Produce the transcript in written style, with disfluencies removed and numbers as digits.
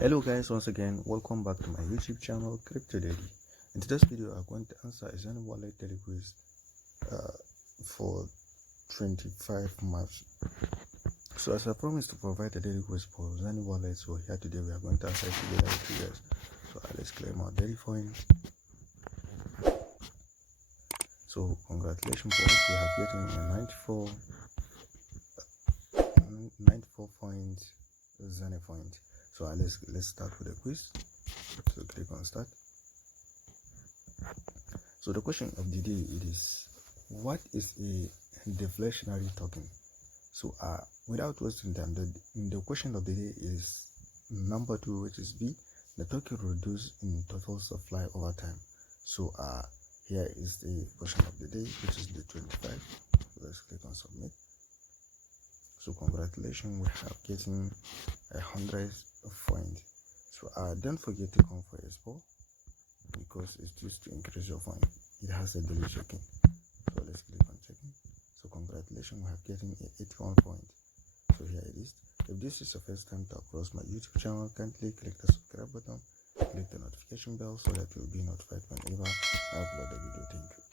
Hello guys, once again welcome back to my YouTube channel Crypto Daily. In today's video I'm going to answer a Xenea wallet daily quiz for 25 March. So as I promised to provide a daily quiz for Xenea wallet, so here today we are going to answer it together with you guys. So let's claim our daily points. So congratulations for us, we have gotten a 94 points Xenea point. So let's start with the quiz. So click on start. So the question of the day it is, what is a deflationary token? So without wasting time, the question of the day is number 2, which is B. The token reduced in total supply over time. So here is the question of the day, which is the 25. So let's click on submit. So congratulations, we have getting 100 points. So don't forget to come for expo, because it's just to increase your point. It has a daily checking. So let's click on checking. So congratulations, we have getting 81 points. So here it is. If this is your first time to across my YouTube channel, kindly click the subscribe button, click the notification bell so that you'll be notified whenever I upload a video. Thank you.